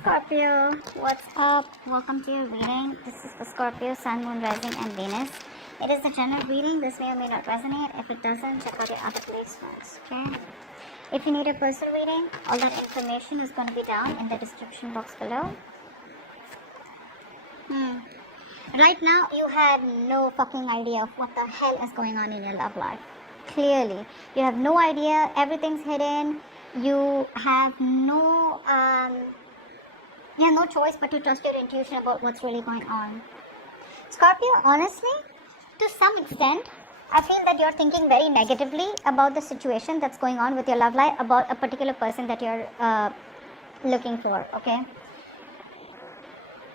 Scorpio, what's up? Welcome to your reading. This is for Scorpio, Sun, Moon, Rising, and Venus. It is a general reading. This may or may not resonate. If it doesn't, check out your other placements, okay? If you need a personal reading, all that information is going to be down in the description box below. Right now, you have no fucking idea of what the hell is going on in your love life. Clearly, you have no idea. Everything's hidden. You have no choice but to trust your intuition about what's really going on. Scorpio, honestly, to some extent, I feel that you're thinking very negatively about the situation that's going on with your love life, about a particular person that you're looking for, okay?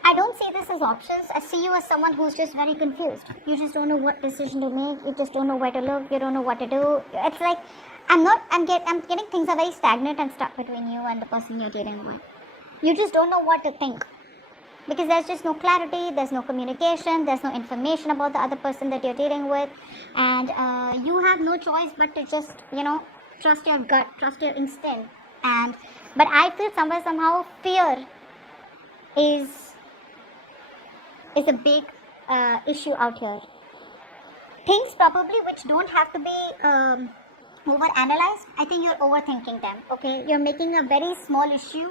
I don't see this as options. I see you as someone who's just very confused. You just don't know what decision to make. You just don't know where to look. You don't know what to do. It's like, I'm getting things are very stagnant and stuck between you and the person you're dealing with. You just don't know what to think. Because there's just no clarity, there's no communication, there's no information about the other person that you're dealing with. And you have no choice but to just, trust your gut, trust your instinct. But I feel somehow fear is a big issue out here. Things probably which don't have to be over-analyzed, I think you're overthinking them, okay? You're making a very small issue,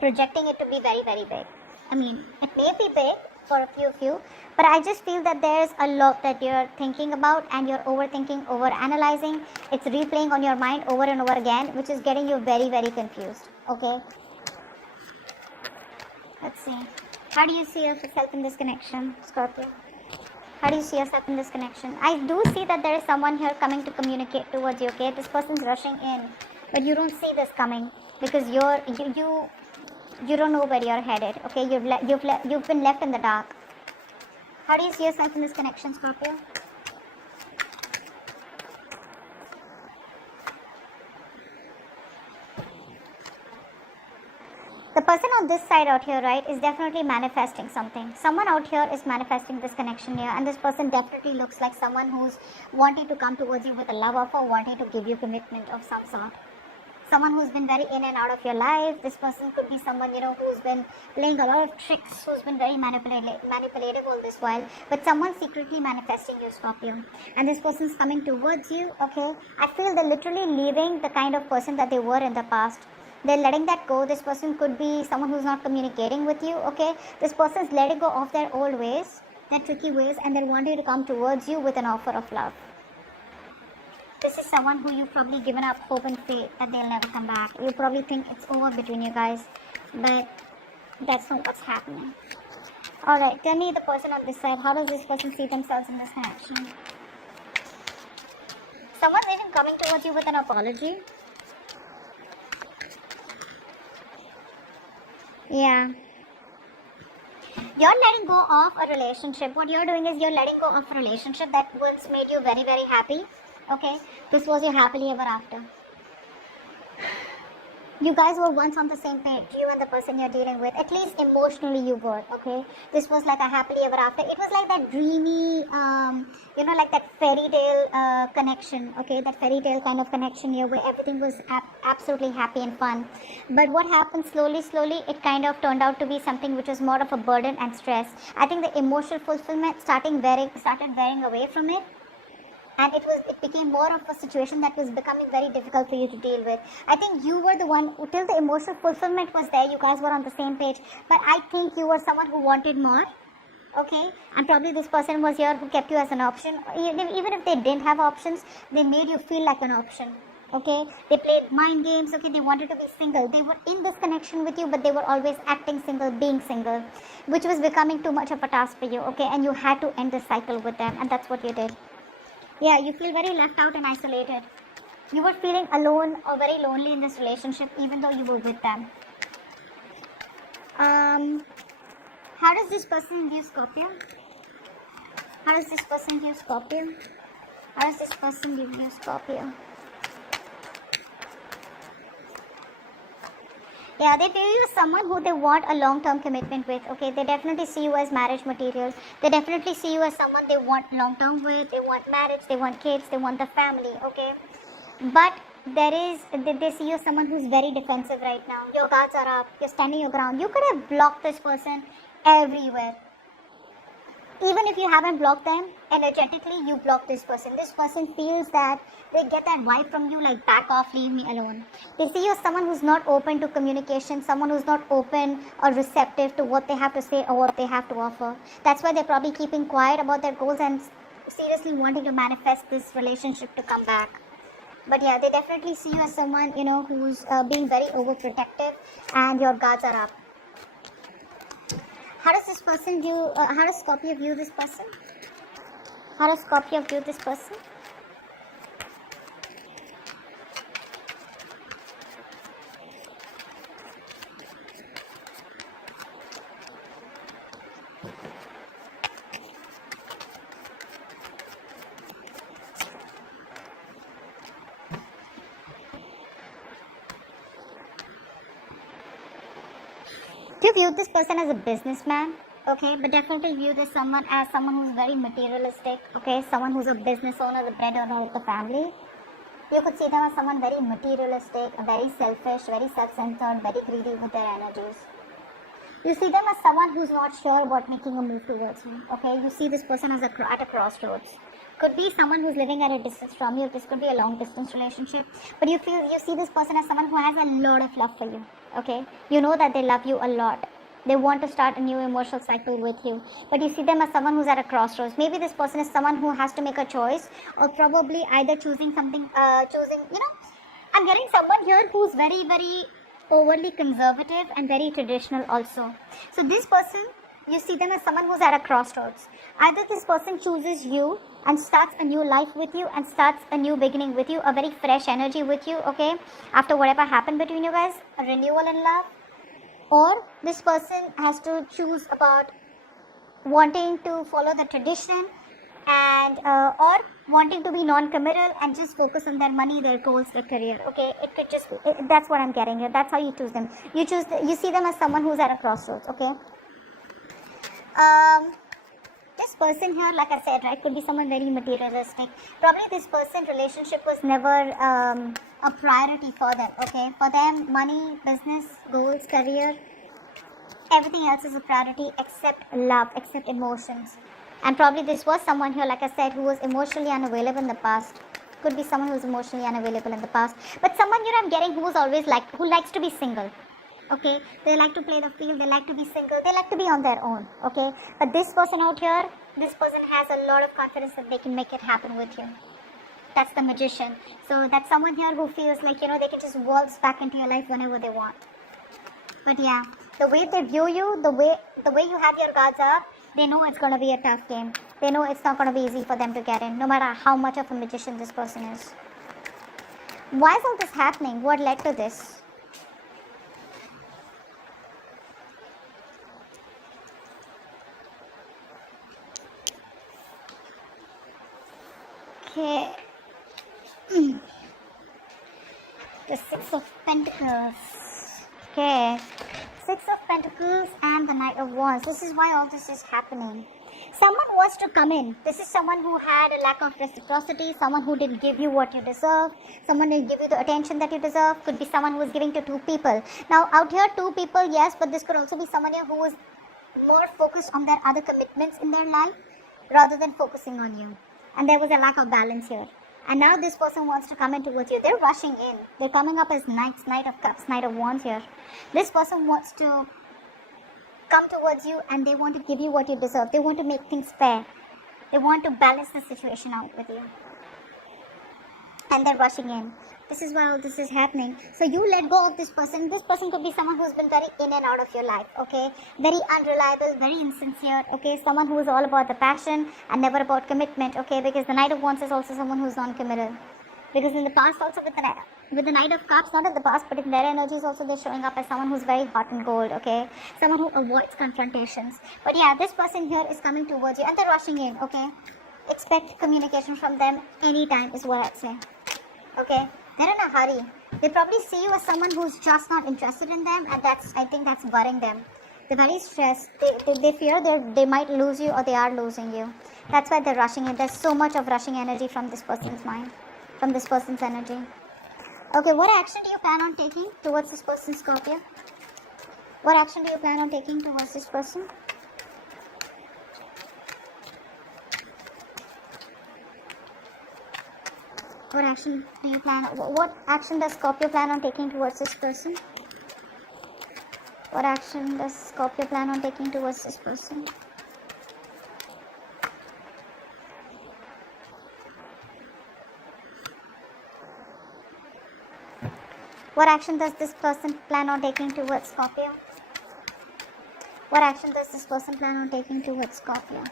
projecting it to be very, very big. I mean, it may be big for a few of you, but I just feel that there's a lot that you're thinking about and you're overthinking, over-analyzing. It's replaying on your mind over and over again, which is getting you very, very confused, okay? Let's see. How do you see yourself in this connection, Scorpio? How do you see yourself in this connection? I do see that there is someone here coming to communicate towards you, okay? This person's rushing in, but you don't see this coming because you don't know where you're headed, okay? You've been left in the dark. How do you see yourself in this connection, Scorpio? The person on this side out here, right, is definitely manifesting something. Someone out here is manifesting this connection here, and this person definitely looks like someone who's wanting to come towards you with a love offer, wanting to give you commitment of some sort. Someone who's been very in and out of your life. This person could be someone, who's been playing a lot of tricks, who's been very manipulative all this while, but someone's secretly manifesting you, Scorpio. And this person's coming towards you, okay? I feel they're literally leaving the kind of person that they were in the past. They're letting that go. This person could be someone who's not communicating with you, okay? This person's letting go of their old ways, their tricky ways, and they're wanting to come towards you with an offer of love. This is someone who you've probably given up hope and faith that they'll never come back. You probably think it's over between you guys, but that's not what's happening. Alright, tell me the person on this side, how does this person see themselves in this connection? Someone's even coming towards you with an apology. Yeah. You're letting go of a relationship. What you're doing is you're letting go of a relationship that once made you very, very happy. Okay? This was your happily ever after. You guys were once on the same page, you and the person you're dealing with. At least emotionally you were, okay? This was like a happily ever after. It was like that dreamy, like that fairy tale connection, okay? That fairy tale kind of connection here where everything was absolutely happy and fun. But what happened slowly, it kind of turned out to be something which was more of a burden and stress. I think the emotional fulfillment started wearing away from it. And it became more of a situation that was becoming very difficult for you to deal with. I think you were the one, till the emotional fulfillment was there, you guys were on the same page. But I think you were someone who wanted more, okay? And probably this person was here who kept you as an option. Even if they didn't have options, they made you feel like an option, okay? They played mind games, okay? They wanted to be single. They were in this connection with you, but they were always acting single, being single, which was becoming too much of a task for you, okay? And you had to end this cycle with them, and that's what you did. Yeah, you feel very left out and isolated. You were feeling alone or very lonely in this relationship even though you were with them. How does this person view Scorpio? How does this person view Scorpio? How does this person view Scorpio? Yeah, they view you as someone who they want a long-term commitment with, okay? They definitely see you as marriage material. They definitely see you as someone they want long-term with. They want marriage, they want kids, they want the family, okay? But they see you as someone who's very defensive right now. Your guards are up, you're standing your ground. You could have blocked this person everywhere. Even if you haven't blocked them, energetically you block this person. This person feels that they get that vibe from you, like back off, leave me alone. They see you as someone who's not open to communication, someone who's not open or receptive to what they have to say or what they have to offer. That's why they're probably keeping quiet about their goals and seriously wanting to manifest this relationship to come back. But yeah, they definitely see you as someone, who's being very overprotective, and your guards are up. How does this person view, how does Scorpio view this person? How does Scorpio view this person? Do you view this person as a businessman? Okay, but definitely view this someone as someone who's very materialistic. Okay, someone who's a business owner, the breadwinner of the family. You could see them as someone very materialistic, very selfish, very self-centered, very greedy with their energies. You see them as someone who's not sure about making a move towards you. Okay, you see this person as at a crossroads. Could be someone who's living at a distance from you. This could be a long distance relationship, but you see this person as someone who has a lot of love for you. Okay, you know that they love you a lot. They want to start a new emotional cycle with you, but you see them as someone who's at a crossroads. Maybe this person is someone who has to make a choice, or probably either choosing something, I'm getting someone here who's very, very overly conservative and very traditional also. So this person, you see them as someone who's at a crossroads. Either this person chooses you and starts a new life with you and starts a new beginning with you, a very fresh energy with you, okay, after whatever happened between you guys, a renewal in love. Or this person has to choose about wanting to follow the tradition and or wanting to be non-committal and just focus on their money, their goals, their career. Okay, it could just that's what I'm getting here. That's how you choose them. You see them as someone who's at a crossroads. Okay. This person here, like I said, right, could be someone very materialistic. Probably this person's relationship was never a priority for them. Okay, for them, money, business, goals, career, everything else is a priority except love, except emotions. And probably this was someone here, like I said, who was emotionally unavailable in the past. Could be someone who's emotionally unavailable in the past. But someone here I'm getting who likes to be single. Okay, they like to play the field, they like to be single, they like to be on their own. Okay, but this person out here, this person has a lot of confidence that they can make it happen with you. That's the magician. So that's someone here who feels like, they can just waltz back into your life whenever they want. But yeah, the way they view you, the way you have your guards up, they know it's going to be a tough game. They know it's not going to be easy for them to get in, no matter how much of a magician this person is. Why is all this happening? What led to this? Okay. The Six of Pentacles. Okay. Six of Pentacles and the Knight of Wands. This is why all this is happening. Someone wants to come in. This is someone who had a lack of reciprocity, someone who didn't give you what you deserve, someone didn't give you the attention that you deserve. Could be someone who is giving to two people. Now out here, two people, yes, but this could also be someone here who is more focused on their other commitments in their life rather than focusing on you. And there was a lack of balance here. And now this person wants to come in towards you. They're rushing in. They're coming up as Knight of Cups, Knight of Wands here. This person wants to come towards you and they want to give you what you deserve. They want to make things fair. They want to balance the situation out with you. And they're rushing in. This is why all this is happening. So you let go of this person. This person could be someone who's been very in and out of your life, okay? Very unreliable, very insincere, okay? Someone who is all about the passion and never about commitment, okay? Because the Knight of Wands is also someone who's non-committal. Because in the past also with the Knight of Cups, not in the past, but in their energies also they're showing up as someone who's very hot and cold, okay? Someone who avoids confrontations. But yeah, this person here is coming towards you and they're rushing in, okay? Expect communication from them anytime is what I'd say, okay? They're in a hurry. They probably see you as someone who's just not interested in them, and I think that's worrying them. They're very stressed. They fear they might lose you or they are losing you. That's why they're rushing in. There's so much of rushing energy from this person's mind, from this person's energy. Okay, what action do you plan on taking towards this person, Scorpio? What action do you plan on taking towards this person? What action do you plan? What action does Scorpio plan on taking towards this person? What action does Scorpio plan on taking towards this person? What action does this person plan on taking towards Scorpio? What action does this person plan on taking towards Scorpio?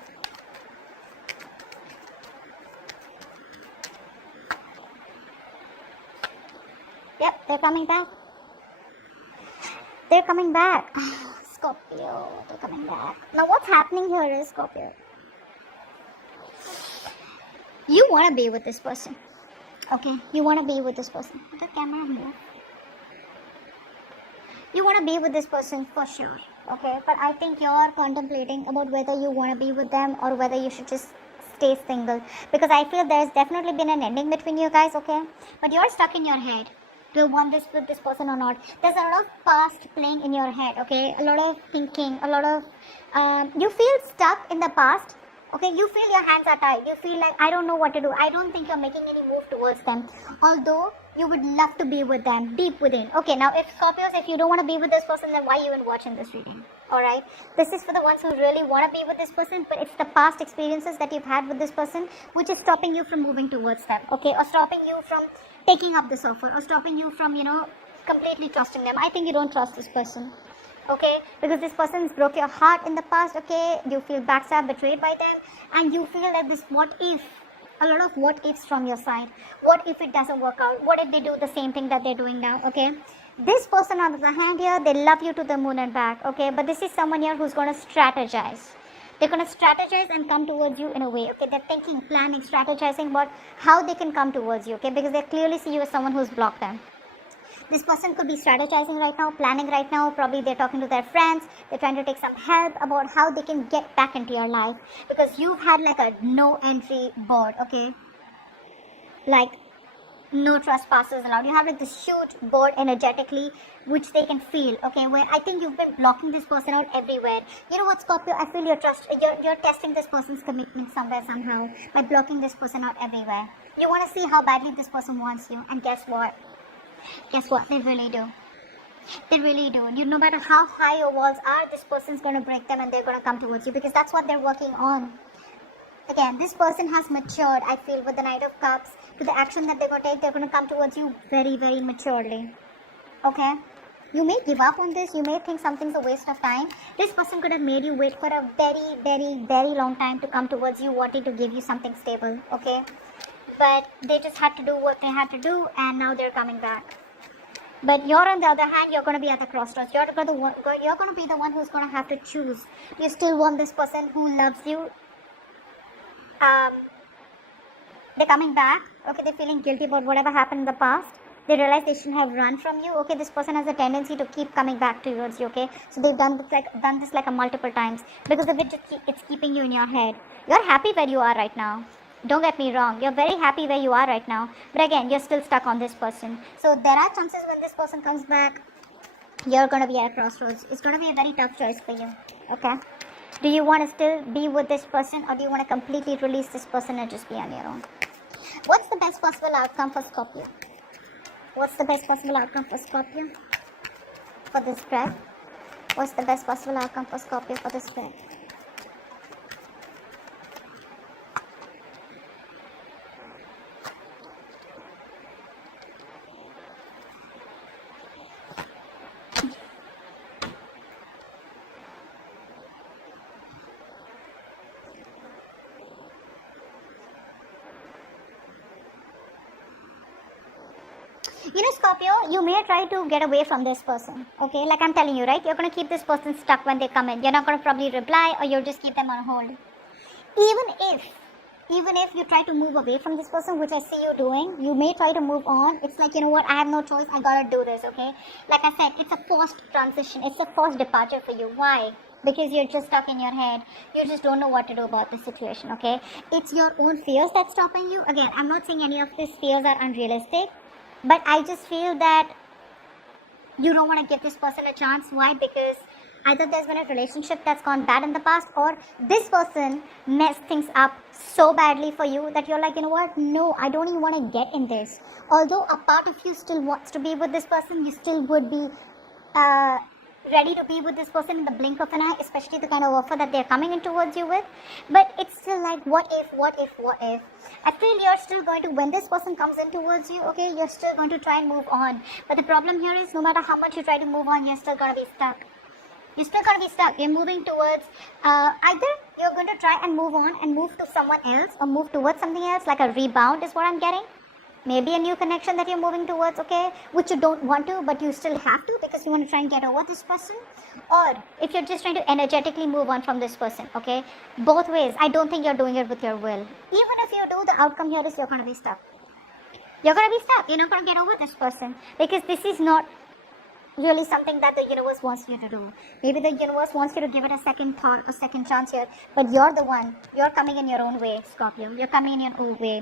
Yep, they're coming back. They're coming back. Scorpio, they're coming back. Now what's happening here is, Scorpio, you want to be with this person. Okay, you want to be with this person. The camera here. You want to be with this person for sure. Okay, but I think you're contemplating about whether you want to be with them or whether you should just stay single. Because I feel there's definitely been an ending between you guys, okay? But you're stuck in your head. Do you want this with this person or not? There's a lot of past playing in your head, okay? A lot of thinking, a lot of... you feel stuck in the past, okay? You feel your hands are tied. You feel like, I don't know what to do. I don't think you're making any move towards them. Although, you would love to be with them, deep within. Okay, now if Scorpios, if you don't want to be with this person, then why are you even watching this reading? Alright? This is for the ones who really want to be with this person, but it's the past experiences that you've had with this person which is stopping you from moving towards them, okay? Or stopping you from taking up this offer, or stopping you from, completely trusting them. I think you don't trust this person, okay? Because this person's broke your heart in the past, okay? You feel backstabbed, betrayed by them, and you feel that this what if, a lot of what ifs from your side. What if it doesn't work out? What if they do the same thing that they're doing now, okay? This person on the other hand here, they love you to the moon and back, okay? But this is someone here who's going to strategize. They're going to strategize and come towards you in a way, okay? They're thinking, planning, strategizing about how they can come towards you, okay? Because they clearly see you as someone who's blocked them. This person could be strategizing right now, planning right now. Probably they're talking to their friends. They're trying to take some help about how they can get back into your life. Because you've had like a no entry board, okay? Like no trespassers allowed. You have like this huge board energetically, which they can feel, okay? Where I think you've been blocking this person out everywhere. You know what, Scorpio? I feel you're testing this person's commitment somewhere, somehow, by blocking this person out everywhere. You want to see how badly this person wants you, and guess what? Guess what? They really do. They really do. No matter how high your walls are, this person's going to break them and they're going to come towards you, because that's what they're working on. Again, this person has matured, I feel, with the Knight of Cups. To the action that they're going to take, they're going to come towards you very, very maturely. Okay? You may give up on this. You may think something's a waste of time. This person could have made you wait for a very, very, very long time to come towards you, wanting to give you something stable. Okay? But they just had to do what they had to do, and now they're coming back. But you're, on the other hand, you're going to be at the crossroads. You're going to be the one who's going to have to choose. You still want this person who loves you. They're coming back. Okay, they're feeling guilty about whatever happened in the past. They realize they shouldn't have run from you. Okay, this person has a tendency to keep coming back towards you. Okay, so they've done this like a multiple times, because of it, it's keeping you in your head. You're happy where you are right now. Don't get me wrong, you're very happy where you are right now, but again, you're still stuck on this person. So there are chances when this person comes back, you're going to be at a crossroads. It's going to be a very tough choice for you, okay? Do you want to still be with this person, or do you want to completely release this person and just be on your own? What's the best possible outcome for Scorpio? What's the best possible outcome for Scorpio for this spread? What's the best possible outcome for Scorpio for this spread? You know, Scorpio, you may try to get away from this person, okay? Like I'm telling you, right? You're going to keep this person stuck when they come in. You're not going to probably reply, or you'll just keep them on hold. Even if you try to move away from this person, which I see you doing, you may try to move on. It's like, you know what, I have no choice. I got to do this, okay? Like I said, it's a forced transition. It's a forced departure for you. Why? Because you're just stuck in your head. You just don't know what to do about the situation, okay? It's your own fears that's stopping you. Again, I'm not saying any of these fears are unrealistic. But I just feel that you don't want to give this person a chance. Why? Because either there's been a relationship that's gone bad in the past, or this person messed things up so badly for you that you're like, you know what, no, I don't even want to get in this. Although a part of you still wants to be with this person, you still would be ready to be with this person in the blink of an eye, especially the kind of offer that they're coming in towards you with. But it's still like, what if? I feel you're still going to, when this person comes in towards you, okay, you're still going to try and move on. But the problem here is, no matter how much you try to move on, you're still going to be stuck. You're still going to be stuck. You're moving towards, either you're going to try and move on and move to someone else, or move towards something else, like a rebound is what I'm getting. Maybe a new connection that you're moving towards, okay, which you don't want to, but you still have to because you want to try and get over this person. Or if you're just trying to energetically move on from this person, okay, both ways, I don't think you're doing it with your will. Even if you do, the outcome here is you're going to be stuck. You're going to be stuck. You're not going to get over this person because this is not really something that the universe wants you to do. Maybe the universe wants you to give it a second thought, a second chance here, but you're the one. You're coming in your own way, Scorpio. You're coming in your own way.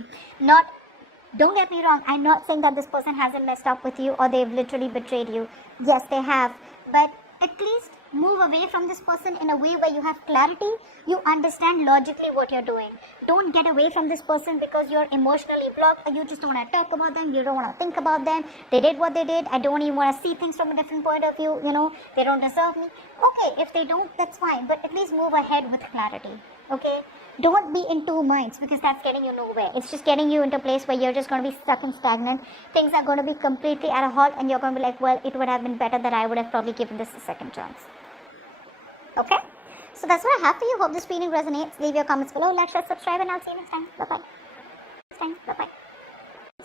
Don't get me wrong, I'm not saying that this person hasn't messed up with you or they've literally betrayed you. Yes, they have. But at least move away from this person in a way where you have clarity. You understand logically what you're doing. Don't get away from this person because you're emotionally blocked, or you just don't want to talk about them. You don't want to think about them. They did what they did. I don't even want to see things from a different point of view. You know, they don't deserve me. Okay, if they don't, that's fine. But at least move ahead with clarity. Okay? Don't be in two minds because that's getting you nowhere. It's just getting you into a place where you're just going to be stuck and stagnant. Things are going to be completely at a halt and you're going to be like, well, it would have been better that I would have probably given this a second chance. Okay? So that's what I have for you. Hope this reading resonates. Leave your comments below, like, share, subscribe, and I'll see you next time. Bye-bye. Next time. Bye-bye.